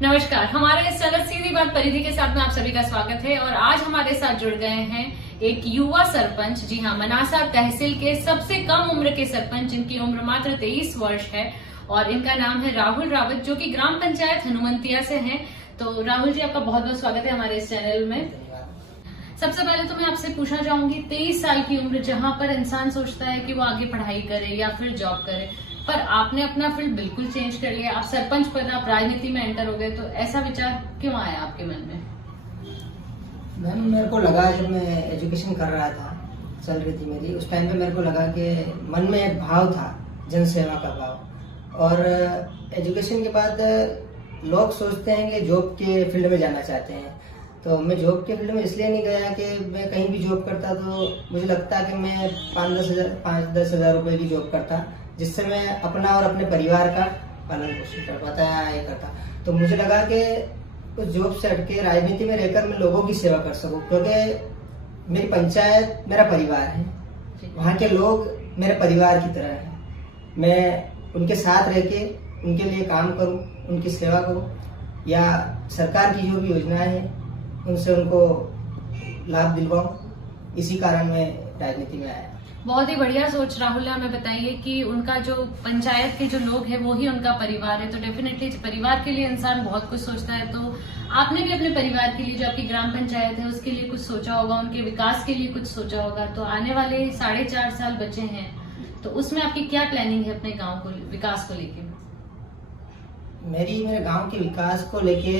नमस्कार, हमारे इस चैनल सीधी बात परिधि के साथ में आप सभी का स्वागत है। और आज हमारे साथ जुड़ गए हैं एक युवा सरपंच। जी हाँ, मनासा तहसील के सबसे कम उम्र के सरपंच, जिनकी उम्र मात्र 23 वर्ष है और इनका नाम है राहुल रावत, जो कि ग्राम पंचायत हनुमंतिया से हैं। तो राहुल जी, आपका बहुत बहुत स्वागत है हमारे इस चैनल में। सबसे पहले तो मैं आपसे पूछना चाहूंगी, 23 साल की उम्र जहां पर इंसान सोचता है कि वो आगे पढ़ाई करे या फिर जॉब करे, पर आपने अपना फील्ड बिल्कुल चेंज कर लिया। आप सरपंच पद, आप राजनीति में एंटर हो गए, तो ऐसा विचार क्यों आया आपके मन में? मैम, मेरे को लगा जब मैं एजुकेशन कर रहा था, चल रही थी मेरी, उस टाइम पे मेरे को लगा कि मन में एक भाव था, जन सेवा का भाव। और एजुकेशन के बाद लोग सोचते हैं कि जॉब के फील्ड में जाना चाहते हैं, तो मैं जॉब के फील्ड में इसलिए नहीं गया कि मैं कहीं भी जॉब करता तो मुझे लगता कि मैं 5-10 हज़ार रुपए की जॉब करता, जिससे मैं अपना और अपने परिवार का पालन पोषण कर पाता या ये करता। तो मुझे लगा कि उस जॉब से हटके राजनीति में रहकर मैं लोगों की सेवा कर सकूं, क्योंकि मेरी पंचायत मेरा परिवार है, वहाँ के लोग मेरे परिवार की तरह हैं। मैं उनके साथ रह के उनके लिए काम करूं, उनकी सेवा करूं, या सरकार की जो भी योजनाएं हैं उनसे उनको लाभ दिलवाऊं। इसी कारण मैं राजनीति में आया। बहुत ही बढ़िया सोच राहुल ने हमें बताई है कि उनका जो पंचायत के जो लोग हैं वो ही उनका परिवार है। तो डेफिनेटली परिवार के लिए इंसान बहुत कुछ सोचता है। तो आपने भी अपने परिवार के लिए, जो आपकी ग्राम पंचायत है उसके लिए कुछ सोचा होगा, उनके विकास के लिए कुछ सोचा होगा। तो आने वाले 4.5 साल बचे हैं, तो उसमें आपकी क्या प्लानिंग है अपने गाँव को विकास को लेके? मेरे गांव के विकास को लेके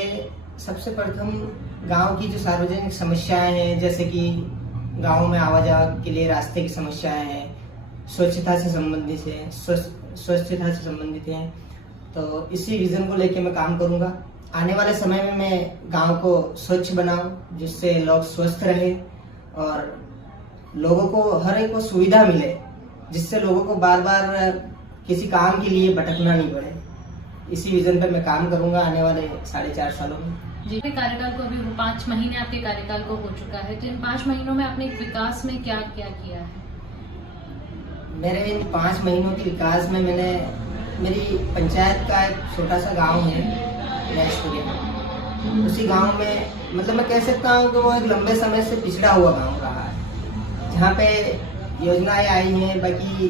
सबसे प्रथम गांव की जो सार्वजनिक समस्याएं हैं, जैसे कि गांव में आवाजाही के लिए रास्ते की समस्याएं हैं, स्वच्छता से संबंधित है, स्वच्छता से संबंधित है, तो इसी विजन को लेके मैं काम करूंगा। आने वाले समय में मैं गांव को स्वच्छ बनाऊं, जिससे लोग स्वस्थ रहे और लोगों को हर एक को सुविधा मिले, जिससे लोगों को बार बार किसी काम के लिए भटकना नहीं पड़े। इसी विजन पर मैं काम करूंगा आने वाले 4.5 सालों में। जी, कार्यकाल को अभी 5 महीने आपके कार्यकाल को हो चुका है, तो इन 5 महीनों में आपने विकास में क्या क्या किया है? मेरे इन 5 महीनों के विकास में मैंने मेरी पंचायत का एक छोटा सा गांव है नैशपुरी, उसी गांव में मतलब मैं कह सकता हूँ कि वो एक लंबे समय से पिछड़ा हुआ गांव रहा है, जहाँ पे योजनाएं आई हैं, बाकी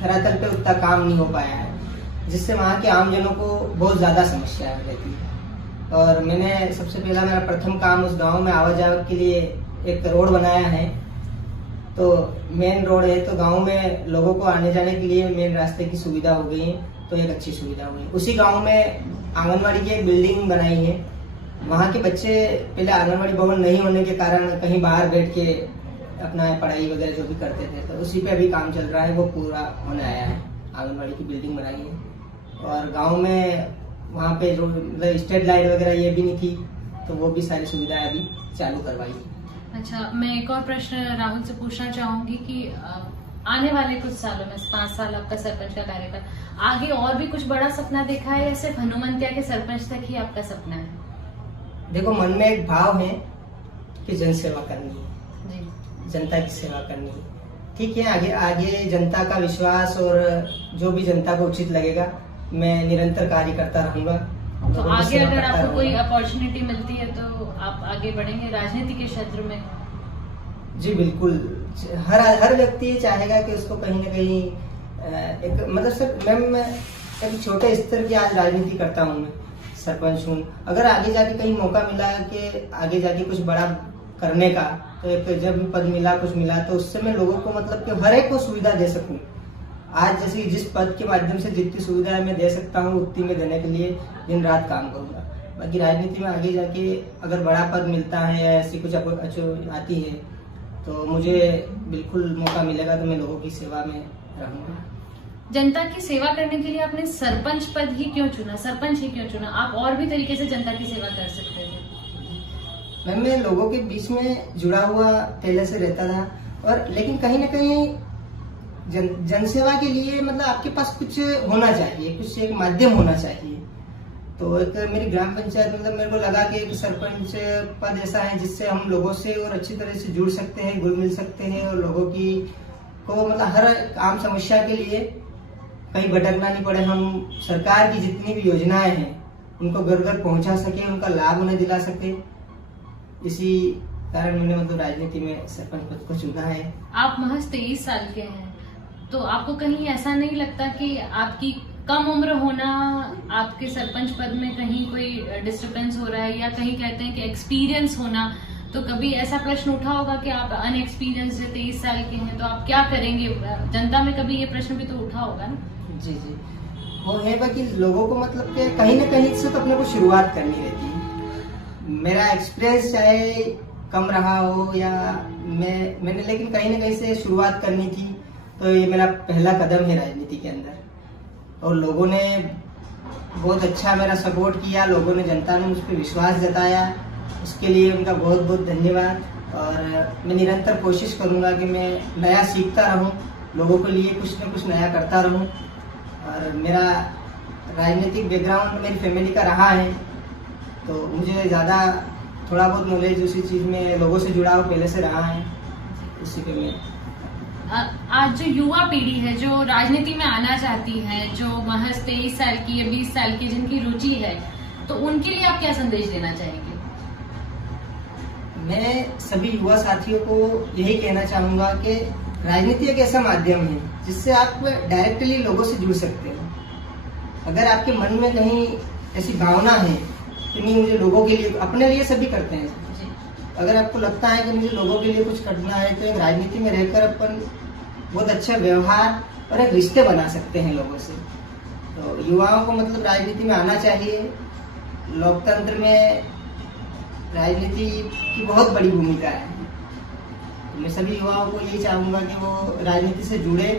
धरातल पे उतना काम नहीं हो पाया है, जिससे वहाँ के आमजनों को बहुत ज्यादा समस्या रहती है। और मैंने सबसे पहला मेरा प्रथम काम उस गांव में आवाजाही के लिए एक रोड बनाया है। तो मेन रोड है, तो गांव में लोगों को आने जाने के लिए मेन रास्ते की सुविधा हो गई है, तो एक अच्छी सुविधा हुई। उसी गांव में आंगनवाड़ी की एक बिल्डिंग बनाई है। वहाँ के बच्चे पहले आंगनवाड़ी भवन नहीं होने के कारण कहीं बाहर बैठ के अपना पढ़ाई वगैरह जो भी करते थे, तो उसी पे अभी काम चल रहा है, वो पूरा होने आया है। आंगनवाड़ी की बिल्डिंग बनाई है और गाँव में वहाँ पे जो स्ट्रीट लाइट वगैरह ये भी नहीं थी, तो वो भी सारी सुविधाएं अभी चालू करवाई है। अच्छा, मैं एक और प्रश्न राहुल से पूछना चाहूंगी कि आने वाले कुछ सालों में, 5 साल आपका सरपंच का कार्यकाल, आगे और भी कुछ बड़ा सपना देखा है या सिर्फ हनुमंतिया के सरपंच तक ही आपका सपना है? देखो, मन में एक भाव है कि जन सेवा करनी है जी, जनता की सेवा करनी है। ठीक है, आगे आगे जनता का विश्वास और जो भी जनता को उचित लगेगा मैं निरंतर कार्य करता रहूंगा। तो आगे अगर आपको कोई अपॉर्चुनिटी मिलती है तो आप आगे बढ़ेंगे राजनीति के क्षेत्र में? जी बिल्कुल, हर व्यक्ति चाहेगा कि उसको कहीं ना कहीं एक मतलब सिर्फ मैं एक छोटे स्तर की आज राजनीति करता हूँ, मैं सरपंच हूँ। अगर आगे जाके कहीं मौका मिला कि आगे जाके कुछ बड़ा करने का, तो एक जब भी पद मिला, कुछ मिला, तो उससे मैं लोगों को मतलब कि हर एक को सुविधा दे सकूँ। आज जैसे जिस पद के माध्यम से जितनी सुविधाएं मैं दे सकता हूँ, उतनी मैं देने के लिए दिन रात काम करूंगा। बाकी राजनीति में आगे जाके अगर बड़ा पद मिलता है या ऐसी कुछ आती है, तो मुझे बिल्कुल मौका मिलेगा, तो मैं लोगों की सेवा में रहूंगा। जनता की सेवा करने के लिए आपने सरपंच पद ही क्यों चुना, सरपंच ही क्यों चुना? आप और भी तरीके से जनता की सेवा कर सकते थे। मैं लोगों के बीच में जुड़ा हुआ पहले से रहता था, और लेकिन कहीं ना कहीं जनसेवा के लिए मतलब आपके पास कुछ होना चाहिए, कुछ एक माध्यम होना चाहिए। तो एक मेरी ग्राम पंचायत मतलब मेरे को लगा कि एक सरपंच पद ऐसा है जिससे हम लोगों से और अच्छी तरह से जुड़ सकते हैं, घुल मिल सकते हैं, और लोगों की को मतलब हर आम समस्या के लिए कहीं भटकना नहीं पड़े। हम सरकार की जितनी भी योजनाएं हैं उनको घर घर पहुंचा सके, उनका लाभ उन्हें दिला सके। इसी कारण मैंने मतलब राजनीति में सरपंच पद को चुना है। आप महज 23 साल के हैं, तो आपको कहीं ऐसा नहीं लगता कि आपकी कम उम्र होना आपके सरपंच पद में कहीं कोई डिस्टरबेंस हो रहा है, या कहीं कहते हैं कि एक्सपीरियंस होना, तो कभी ऐसा प्रश्न उठा होगा कि आप अनएक्सपीरियंस 23 साल के हैं तो आप क्या करेंगे? जनता में कभी ये प्रश्न भी तो उठा होगा ना? जी जी, वो है बाकी लोगों को मतलब कि कहीं ना कहीं से तो अपने को शुरुआत करनी रहती है। मेरा एक्सपीरियंस चाहे कम रहा हो या मैंने लेकिन कहीं ना कहीं से शुरुआत करनी थी, तो ये मेरा पहला कदम है राजनीति के अंदर। और लोगों ने बहुत अच्छा मेरा सपोर्ट किया, लोगों ने, जनता ने मुझ पर विश्वास जताया, उसके लिए उनका बहुत बहुत धन्यवाद। और मैं निरंतर कोशिश करूंगा कि मैं नया सीखता रहूं, लोगों के लिए कुछ न कुछ नया करता रहूं। और मेरा राजनीतिक बैकग्राउंड मेरी फैमिली का रहा है, तो मुझे ज़्यादा थोड़ा बहुत नॉलेज उसी चीज़ में, लोगों से जुड़ाव पहले से रहा है, इसी के में। आज जो युवा पीढ़ी है जो राजनीति में आना चाहती है, जो महज 23 साल की या 20 साल की जिनकी रुचि है, तो उनके लिए आप क्या संदेश देना चाहेंगे? मैं सभी युवा साथियों को यही कहना चाहूंगा कि राजनीति एक ऐसा माध्यम है जिससे आप डायरेक्टली लोगों से जुड़ सकते हो। अगर आपके मन में कहीं ऐसी भावना है कि नहीं, मुझे लोगों के लिए, अपने लिए सभी करते हैं, अगर आपको लगता है कि मुझे लोगों के लिए कुछ करना है, तो एक राजनीति में रहकर अपन बहुत अच्छा व्यवहार और एक रिश्ते बना सकते हैं लोगों से। तो युवाओं को मतलब राजनीति में आना चाहिए। लोकतंत्र में राजनीति की बहुत बड़ी भूमिका है। मैं सभी युवाओं को यही चाहूंगा कि वो राजनीति से जुड़े,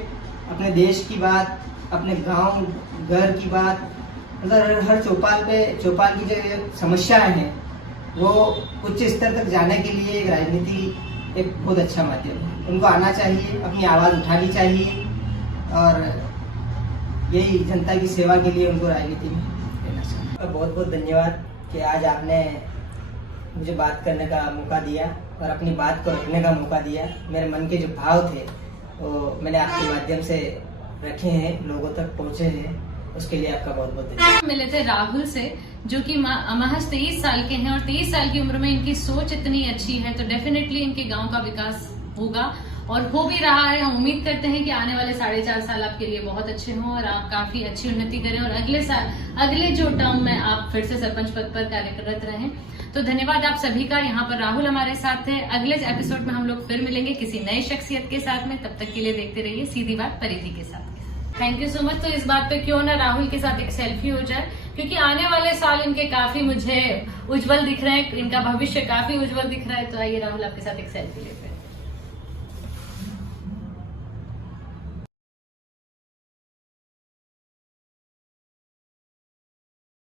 अपने देश की बात, अपने गांव घर की बात, मतलब हर चौपाल की जो समस्याएं हैं वो उच्च स्तर तक जाने के लिए एक राजनीति एक बहुत अच्छा माध्यम है। उनको आना चाहिए, अपनी आवाज़ उठानी चाहिए, और यही जनता की सेवा के लिए उनको राजनीति में रहना चाहिए। बहुत बहुत धन्यवाद कि आज आपने मुझे बात करने का मौका दिया और अपनी बात को रखने का मौका दिया। मेरे मन के जो भाव थे वो मैंने आपके माध्यम से रखे हैं, लोगों तक पहुँचे हैं, उसके लिए आपका बहुत बहुत धन्यवाद। मिले थे राहुल से, जो कि महज 23 साल के हैं, और 23 साल की उम्र में इनकी सोच इतनी अच्छी है, तो डेफिनेटली इनके गांव का विकास होगा और हो भी रहा है। हम उम्मीद करते हैं कि आने वाले 4.5 साल आपके लिए बहुत अच्छे हों और आप काफी अच्छी उन्नति करें, और अगले जो टर्म में आप फिर से सरपंच पद पर कार्यरत रहें। तो धन्यवाद आप सभी का। यहाँ पर राहुल हमारे साथ थे। अगले एपिसोड में हम लोग फिर मिलेंगे किसी नई शख्सियत के साथ में। तब तक के लिए देखते रहिए सीधी बात परिधि के साथ। Thank you so much. तो इस बात पे क्यों ना राहुल के साथ एक सेल्फी हो जाए, क्योंकि आने वाले साल इनके काफी मुझे उज्जवल दिख रहे हैं, इनका भविष्य काफी उज्जवल दिख रहा है। तो आइए राहुल आपके साथ एक सेल्फी लेते हैं।